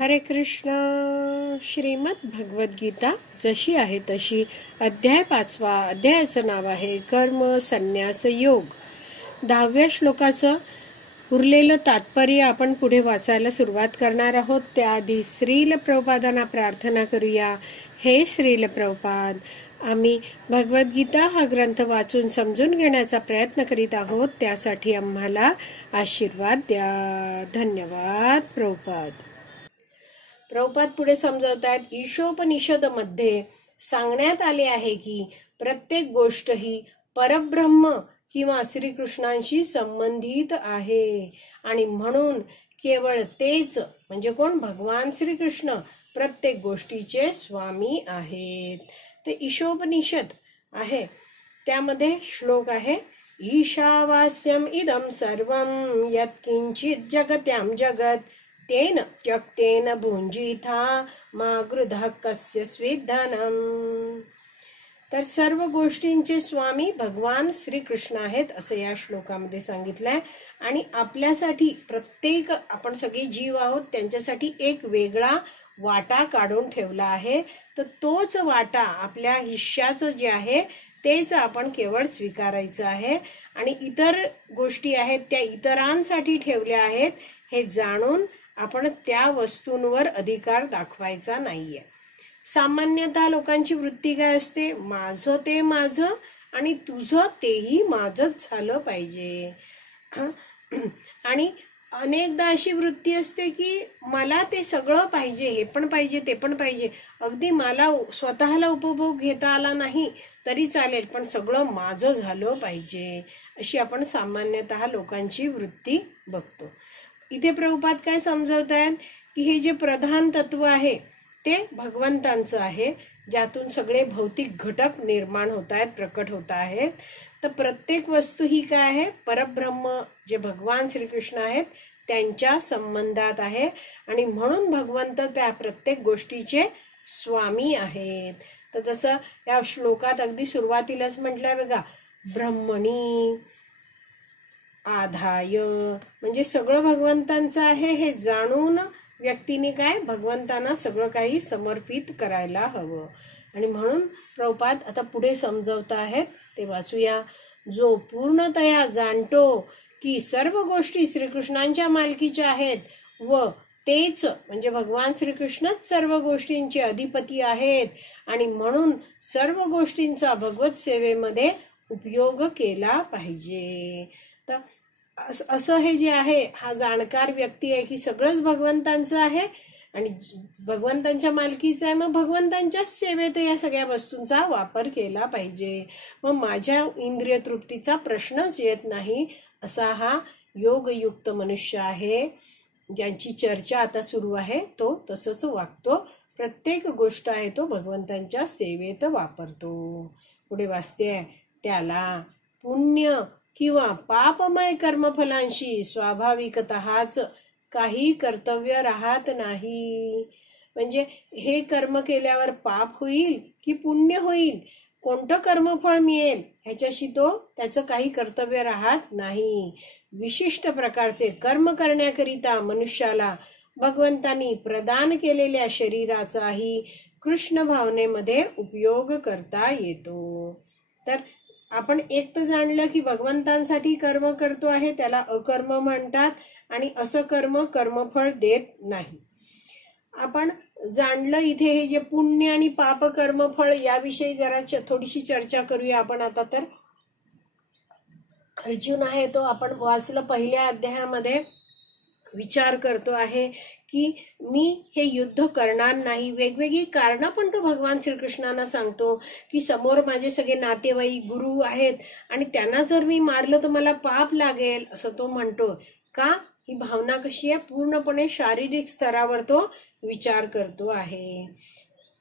हरे कृष्ण. श्रीमद भगवद गीता जशी आहे तशी, अध्याय 5. अध्यायाचं नाव आहे कर्म संन्यास योग. 10व्या श्लोकाचं उरलेलं तात्पर्य आपण पुढे वाचायला सुरुवात करणार आहोत. त्याआधी श्रील प्रभुपादांना प्रार्थना करूया. हे श्रील प्रभुपाद, आम्ही भगवद्गीता हा ग्रंथ वाचून समजून घेण्याचा प्रयत्न करीत आहोत. त्यासाठी आम्हाला आशीर्वाद द्या. धन्यवाद प्रभुपाद. प्रभुपाद पुढे समजावतात, ईशोपनिषद मध्ये सांगण्यात आले आहे की प्रत्येक गोष्ट ही परब्रह्म किंवा श्रीकृष्णांशी संबंधित आहे आणि म्हणून केवळ तेच म्हणजे कोण, भगवान श्रीकृष्ण प्रत्येक गोष्टीचे स्वामी आहेत. ते ईशोपनिषद आहे. त्यामध्ये श्लोक आहे, ईशावास्यम इदम सर्वं यत्किंचित जगत्याम जगत तेन त्यक्तेन भुंजिथा मा गृधः कस्य स्विद्धनम. तर सर्व गोष्टींचे स्वामी भगवान श्रीकृष्ण आहेत असं या श्लोकामध्ये सांगितलंय. आणि आपल्यासाठी प्रत्येक, आपण सगळे जीव आहोत, त्यांच्यासाठी एक वेगळा वाटा काढून ठेवला आहे. तर तोच वाटा आपल्या हिश्श्याचं जे आहे तेच आपण केवळ स्वीकारायचं आहे. आणि इतर गोष्टी आहेत त्या इतरांसाठी ठेवल्या आहेत हे जाणून आपण त्या वस्तूंवर अधिकार दाखवायचा नाहीये. सामान्यतः लोकांची वृत्ती काय असते, माझं ते माझं आणि तुझं तेही माझंच झालं पाहिजे. आणि अनेकदा अशी वृत्ती असते की मला ते सगळं पाहिजे, हे पण पाहिजे ते पण पाहिजे. अगदी मला स्वतःला उपभोग घेता आला नाही तरी चालेल, पण सगळं माझं झालं पाहिजे, अशी आपण सामान्यतः लोकांची वृत्ती बघतो. इथे प्रभुपाद काय समजवतायत की हे जे प्रधान तत्व आहे ते भगवंतांचं आहे, ज्यातून सगळे भौतिक घटक निर्माण होत आहेत, प्रकट होत आहेत. तर प्रत्येक वस्तू ही काय आहे, परब्रह्म जे भगवान श्रीकृष्ण आहेत त्यांच्या संबंधात आहे. आणि म्हणून भगवंत त्या प्रत्येक गोष्टीचे स्वामी आहेत. तर जसं या श्लोकात अगदी सुरुवातीलाच म्हटलंय बघा, ब्रह्मणी आधाय, म्हणजे सगळं भगवंतांचं आहे हे जाणून व्यक्तीने काय, भगवंतांना सगळं काही समर्पित करायला हवं. आणि म्हणून प्रभुपाद आता पुढे समजवत आहेत, ते वाचूया. जो पूर्णतया जाणतो की सर्व गोष्टी श्रीकृष्णांच्या मालकीच्या आहेत व तेच म्हणजे भगवान श्रीकृष्णच सर्व गोष्टींचे अधिपती आहेत आणि म्हणून सर्व गोष्टींचा भगवत सेवेमध्ये उपयोग केला पाहिजे. तर असं हे जे आहे हा जाणकार व्यक्ती आहे की सगळंच भगवंतांचं आहे आणि भगवंतांच्या मालकीचं आहे, मग भगवंतांच्या सेवेत या सगळ्या वस्तूंचा वापर केला पाहिजे. मग माझ्या इंद्रिय तृप्तीचा प्रश्नच येत नाही, असा हा योगयुक्त मनुष्य आहे. ज्यांची चर्चा आता सुरू आहे तो तसंच वागतो, प्रत्येक गोष्ट आहे तो भगवंतांच्या सेवेत वापरतो. पुढे वाचते, त्याला पुण्य किंवा पापमय कर्मफलांशी स्वाभाविकतःच काही कर्तव्य राहत नाही. म्हणजे हे कर्म केल्यावर पाप होईल की पुण्य होईल, कोणतं कर्मफळ मिळेल ह्याच्याशी त्याचं काही कर्तव्य राहत नाही. विशिष्ट प्रकारचे कर्म करण्याकरिता मनुष्याला भगवंतांनी प्रदान केलेल्या शरीराचाही कृष्ण भावनेमध्ये उपयोग करता येतो. तर आपण एक तर जाणलं की भगवंतांसाठी कर्म करतो आहे त्याला अकर्म म्हणतात आणि असं कर्म कर्मफळ देत नाही. आपण जाणलं इथे हे जे पुण्य आणि पाप कर्मफळ याविषयी जरा थोडीशी चर्चा करूया आपण आता. तर अर्जुन आहे तो आपण वाचलं पहिल्या अध्यायामध्ये, विचार करतो आहे की मी हे युद्ध करणार नाही. वेगवेगळी कारणं पण तो भगवान श्रीकृष्णांना सांगतो की समोर माझे सगळे नातेवाईक गुरु आहेत आणि त्यांना जर मी मारलं तर मला पाप लागेल असं तो म्हणतो. का, ही भावना कशी आहे, पूर्णपणे शारीरिक स्तरावर तो विचार करतो आहे.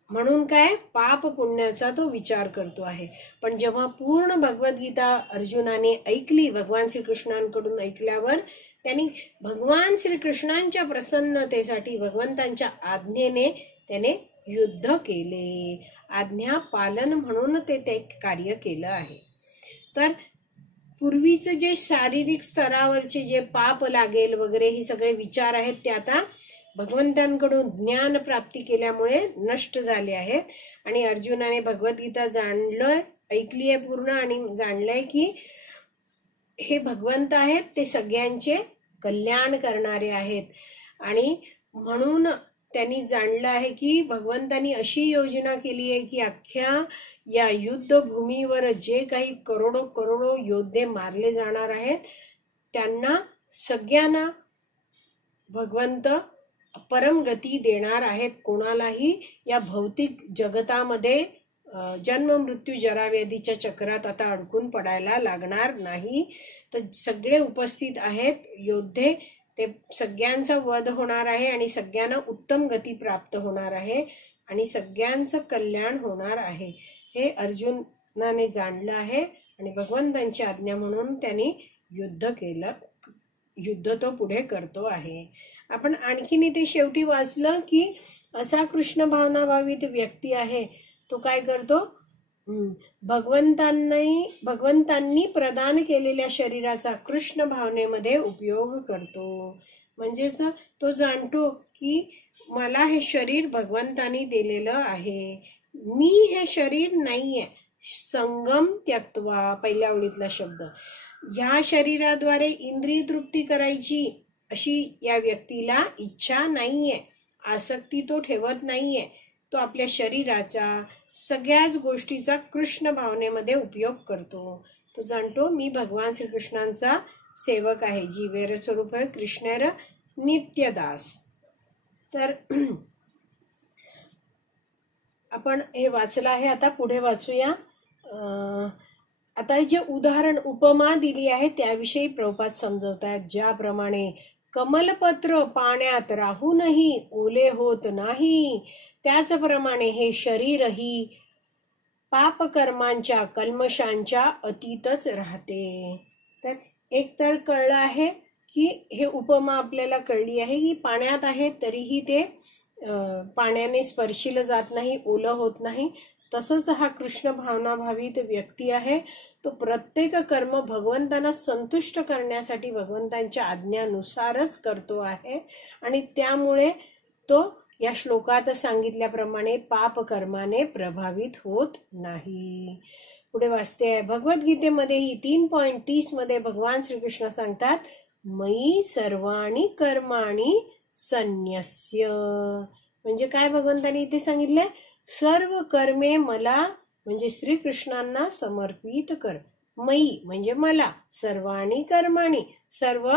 म्हणून काय, पाप पुण्याचा तो विचार करतो आहे. पण जेव्हा पूर्ण भगवद्गीता अर्जुनाने ऐकली, भगवान श्रीकृष्णांकडून ऐकल्यावर त्यांनी भगवान श्रीकृष्णांच्या प्रसन्नतेसाठी भगवंतांच्या आज्ञेने त्याने युद्ध केले. आज्ञा पालन म्हणून ते कार्य केलं आहे. तर पूर्वीचे जे शारीरिक स्तरावरचे जे पाप लागेल वगैरे हे सगळे विचार आहेत ते आता भगवंतांकडून ज्ञान प्राप्ती केल्यामुळे नष्ट झाले आहेत. आणि अर्जुनाने भगवद्गीता जाणलंय, ऐकली आहे पूर्ण आणि जाणलंय की हे भगवंत आहेत, ते सगळ्यांचे कल्याण करणारे आहेत. आणि म्हणून त्यांनी जाणलं आहे की भगवंतांनी अशी योजना केली आहे की अख्ख्या या युद्धभूमीवर जे काही करोडो योद्धे मारले जाणार आहेत त्यांना सगळ्यांना भगवंत परमगती देणार आहेत. कोणालाही या भौतिक जगतामध्ये जन्म मृत्यू जराव्याधीच्या चक्रात आता अडकून पडायला लागणार नाही. तर सगळे उपस्थित आहेत योद्धे, ते सगळ्यांचा वध होणार आहे आणि सगळ्यांना उत्तम गती प्राप्त होणार आहे आणि सगळ्यांचं कल्याण होणार आहे. हे अर्जुनाने जाणलं आहे आणि भगवंतांची आज्ञा म्हणून त्यांनी युद्ध केलं. युद्ध तो पुढे करतो आहे. आपण आणखीन इथे शेवटी वाचलं की असा कृष्ण भावना भावित व्यक्ती आहे, तो काय करतो, भगवंतांनी प्रदान केलेल्या शरीराचा कृष्ण भावनेमध्ये उपयोग करतो. म्हणजेच तो जाणतो की मला हे शरीर भगवंतांनी दिलेलं आहे, मी हे शरीर नाहीये. संगम त्यक्त्वा, पहिल्या ओळीतला शब्द, ह्या शरीराद्वारे इंद्रिय तृप्ती करायची अशी या व्यक्तीला इच्छा नाहीये, आसक्ती तो ठेवत नाहीये. तो आपल्या शरीराचा सगळ्याच गोष्टीचा कृष्ण भावनेमध्ये उपयोग करतो. तो जाणतो मी भगवान श्रीकृष्णांचा सेवक आहे, जीवेर स्वरूप कृष्णेर नित्यदास. तर आपण हे वाचलं आहे, आता पुढे वाचूया. आता जे उदाहरण उपमा दिली आहे त्याविषयी प्रभुपाद समजवतात. ज्याप्रमाणे कमलपत्र पाण्यात राहूनही ओले होत नाही, त्याचप्रमाणे हे शरीरही पापकर्मांच्या कल्मशांच्या अतीतच राहते. तर एक तर कळलं आहे की हे उपमा आपल्याला कळली आहे की पाण्यात आहे तरीही ते पाण्याने स्पर्शिलं जात नाही, ओलं होत नाही. तसंच हा कृष्ण भावनाभावित व्यक्ती आहे, तो प्रत्येक कर्म भगवंतांना संतुष्ट करण्यासाठी भगवंतांच्या आज्ञानुसारच करतो आहे आणि त्यामुळे तो या श्लोकात सांगितल्याप्रमाणे पाप कर्माने प्रभावित होत नाही. पुढे वाचते आहे भगवद्गीतेमध्येही 3.30 मध्ये भगवान श्रीकृष्ण सांगतात, मयी सर्वाणी कर्माणी संन्यस्य. म्हणजे काय भगवंतांनी इथे सांगितलंय, सर्व कर्मे मला म्हणजे श्रीकृष्णांना समर्पित कर. मयी म्हणजे मला, सर्वाणी कर्माणी सर्व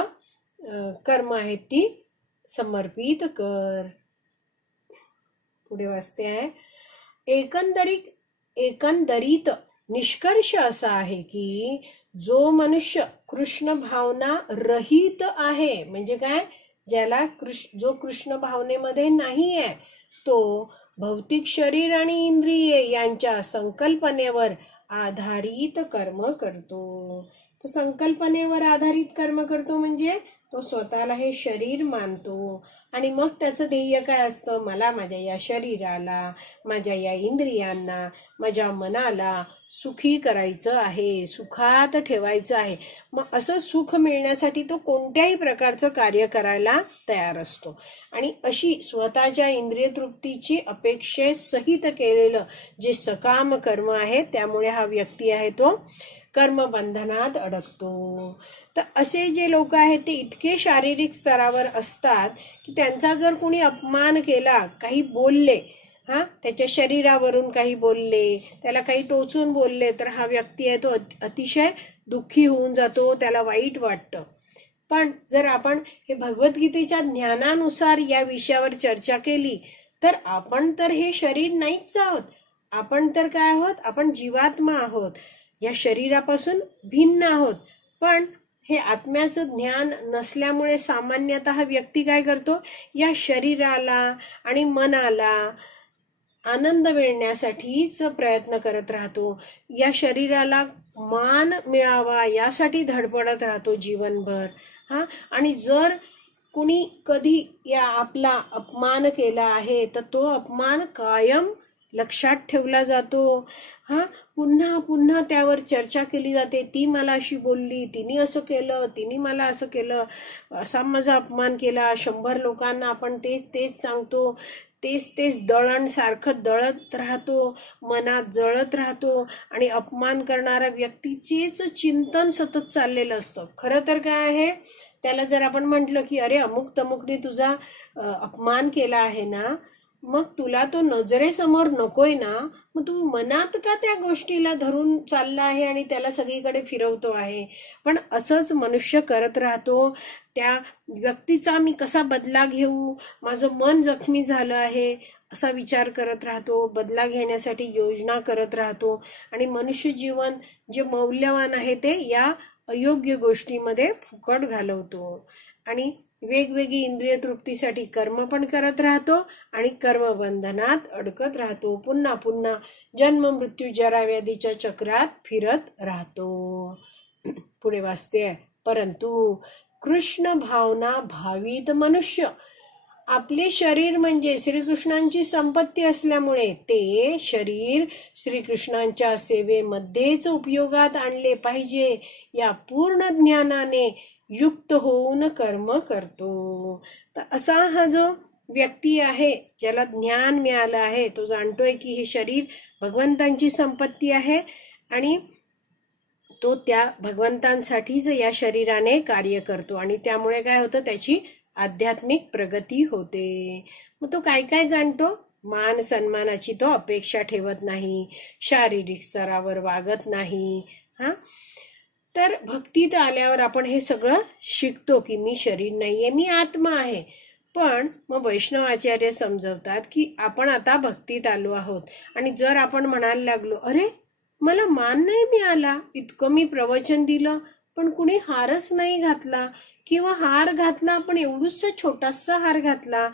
कर्म आहेत ती समर्पित कर. पुढे वाचते आहे, एकंदरीत निष्कर्ष असा आहे की जो मनुष्य कृष्ण भावना रहित आहे, म्हणजे काय, ज्याला जो कृष्ण भावनेमध्ये नाही आहे, तो भौतिक शरीर आणि इंद्रिये यांच्या संकल्पनेवर आधारित कर्म करतो. तर संकल्पनेवर आधारित कर्म करतो म्हणजे तो स्वतःला हे शरीर मानतो आणि मग त्याचं ध्येय काय असतं, मला माझ्या या शरीराला, माझ्या या इंद्रियांना, माझ्या मनाला सुखी करायचं आहे, सुखात ठेवायचं आहे. मग असं सुख मिळण्यासाठी तो कोणत्याही प्रकारचं कार्य करायला तयार असतो आणि अशी स्वतःच्या इंद्रिय तृप्तीची अपेक्षेसहित केलेलं जे सकाम कर्म आहे त्यामुळे हा व्यक्ती आहे तो कर्मबंधनात अडकतो. तर असे जे लोक आहेत ते इतके शारीरिक स्तरावर असतात की त्यांचा जर कोणी अपमान केला, काही बोलले, त्याच्या शरीरावरून काही बोलले, त्याला काही टोचून बोलले, तर हा व्यक्ती आहे तो अतिशय दुःखी होऊन जातो, त्याला वाईट वाटतं. पण जर आपण हे भगवद्गीतेच्या ज्ञानानुसार या विषयावर चर्चा केली तर आपण तर हे शरीर नाहीच आहोत, आपण तर काय आहोत, आपण जीवात्मा आहोत, या शरीरापासून भिन्न आहोत. पण हे आत्म्याचं ज्ञान नसल्यामुळे सामान्यतः व्यक्ती काय करतो, या शरीराला आणि मनाला आनंद मिळण्यासाठीच प्रयत्न करत राहतो, या शरीराला मान मिळावा यासाठी धडपडत राहतो जीवनभर. आणि जर कुणी कधी या आपला अपमान केला आहे तर तो अपमान कायम लक्षात ठेवला जातो. पुन्हा पुन्हा त्यावर चर्चा केली जाते. ती मला अशी बोलली, तिने असं केलं, तिने मला असं केलं, असा माझा अपमान केला. 100 लोकांना आपण तेच तेच सांगतो. तेच दळण सारखं दळत राहतो, मनात जळत राहतो आणि अपमान करणाऱ्या व्यक्तीचेच चिंतन सतत चाललेलं असतं. खरं तर काय आहे, त्याला जर आपण म्हटलं की अरे अमुक तमुकने तुझा अपमान केला आहे ना, मग तुला तो नजरेसमोर नकोय ना, मग तू मनात का त्या गोष्टीला धरून चालला आहे आणि त्याला सगळीकडे फिरवतो आहे. पण असंच मनुष्य करत राहतो. त्या व्यक्तीचा मी कसा बदला घेऊ, माझं मन जखमी झालं आहे असा विचार करत राहतो, बदला घेण्यासाठी योजना करत राहतो आणि मनुष्य जीवन जे मौल्यवान आहे ते या अयोग्य गोष्टीमध्ये फुकट घालवतो आणि वेगवेगळी इंद्रिय तृप्तीसाठी कर्म पण करत राहतो आणि कर्मबंधनात अडकत राहतो. पुन्हा पुन्हा जन्म मृत्यू जरा व्याधीच्या चक्रात फिरत राहतो. पुढे वाचते, परंतु कृष्ण भावना भावित मनुष्य, आपले शरीर म्हणजे श्रीकृष्णांची संपत्ती असल्यामुळे ते शरीर श्रीकृष्णांच्या सेवेमध्येच उपयोगात आणले पाहिजे या पूर्ण ज्ञानाने युक्त होऊन कर्म करतो. तर असा हा जो व्यक्ती आहे ज्याला ज्ञान मिळालं आहे, तो जाणतोय की हे शरीर भगवंतांची संपत्ती आहे आणि तो त्या भगवंतांसाठीच या शरीराने कार्य करतो आणि त्यामुळे काय होतं, त्याची आध्यात्मिक प्रगती होते. मग तो काय काय जाणतो, मान सन्मानाची तो अपेक्षा ठेवत नाही, शारीरिक स्तरावर वागत नाही. तर भक्तीत आल्यावर आपण हे सगळं शिकतो की मी शरीर नाहीये, मी आत्मा आहे. पण मग वैष्णवाचार्य समजवतात की आपण आता भक्तीत आलो आहोत आणि जर आपण म्हणायला लागलो अरे मला मान नाही मिळाला, इतकं मी प्रवचन दिलं पण कुणी हारच नाही घातला, किंवा हार घातला पण एवढूसा छोटासा हार घातला,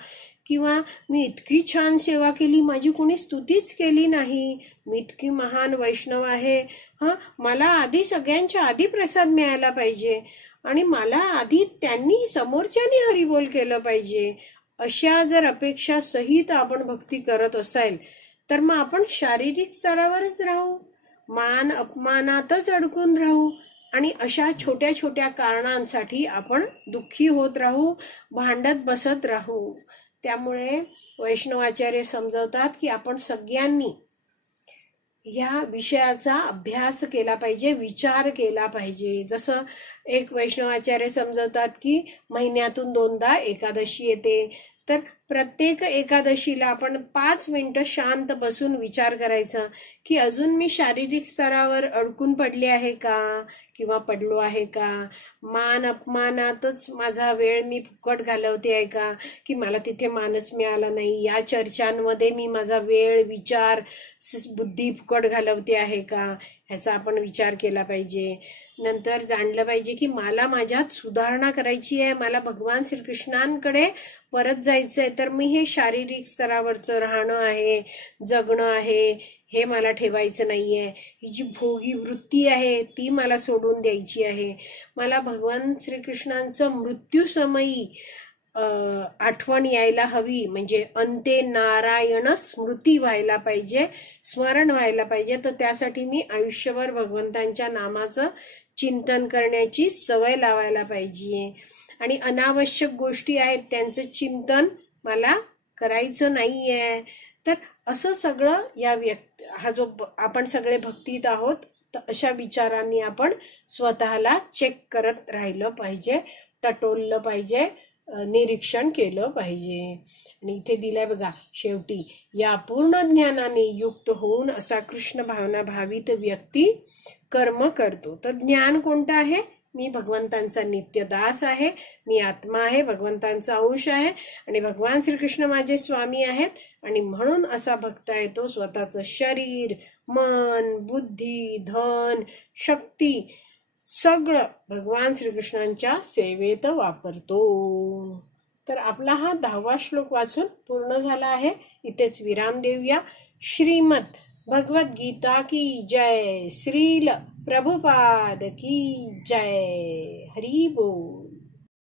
किंवा मी इतकी छान सेवा केली माझी कुणी स्तुतीच केली नाही, मी इतकी महान वैष्णव आहे, मला आधी सगळ्यांच्या आधी प्रसाद मिळायला पाहिजे आणि मला आधी त्यांनी समोरच्यानी हरिबोल केलं पाहिजे, अशा जर अपेक्षा सहित आपण भक्ती करत असाल तर मग आपण शारीरिक स्तरावरच राहू, मान अपमानातच अडकून राहू आणि अशा छोट्या छोट्या कारणांसाठी आपण दुःखी होत राहू, भांडत बसत राहू. त्यामुळे वैष्णवाचार्य समजवतात की आपण सगळ्यांनी या विषयाचा अभ्यास केला पाहिजे, विचार केला पाहिजे. जसं एक वैष्णवाचार्य समजवतात की महिन्यातून 2दा एकादशी येते, तर प्रत्येक एकादशीला आपण 5 मिनिटं शांत बसून विचार करायचा की अजून मी शारीरिक स्तरावर अडकून पडले आहे का किंवा पडलो आहे का, मान अपमानातच माझा वेळ मी फुकट घालवते आहे का, की मला तिथे मानच मिळाला नाही, या चर्चांमध्ये मी माझा वेळ विचार बुद्धी फुकट घालवते आहे का, ह्याचा आपण विचार केला पाहिजे. नंतर जाणलं पाहिजे की मला माझ्यात सुधारणा करायची आहे, मला भगवान श्रीकृष्णांकडे परत जायचंय, तर मी हे शारीरिक स्तरावरचं राहणं आहे, जगणं आहे, हे मला ठेवायचं नाहीये, ही जी भोगी वृत्ती आहे ती मला सोडून द्यायची आहे, मला भगवान श्रीकृष्णांचं मृत्यूसमयी आठवण यायला हवी, म्हणजे अंते नारायण स्मृती व्हायला पाहिजे, स्मरण व्हायला पाहिजे. तर त्यासाठी मी आयुष्यभर भगवंतांच्या नामाचं चिंतन करण्याची सवय लावायला पाहिजे आणि अनावश्यक गोष्टी आहेत त्यांचं चिंतन मला करायचं नाहीये. तर असं सगळं या हा जो आपण सगळे भक्तीत आहोत, तर अशा विचारांनी आपण स्वतःला चेक करत राहिलं पाहिजे, टटोललं पाहिजे, निरीक्षण केलं पाहिजे. आणि इथे दिलंय बघा शेवटी, या पूर्ण ज्ञानाने युक्त होऊन असा कृष्ण भावना भावित व्यक्ती कर्म करतो. तर ज्ञान कोणतं आहे, मी भगवंतांचा नित्यदास आहे, मी आत्मा आहे, भगवंतांचा अंश आहे आणि भगवान श्रीकृष्ण माझे स्वामी आहेत आणि म्हणून असा भक्त आहे तो स्वतःचं शरीर, मन, बुद्धी, धन, शक्ती सगळं भगवान श्रीकृष्णांच्या सेवेत वापरतो. तर आपला हा 10वा श्लोक वाचून पूर्ण झाला आहे. इथेच विराम देऊया. श्रीमद भगवद गीता की जय. श्रील प्रभुपाद की जय. हरी बोल.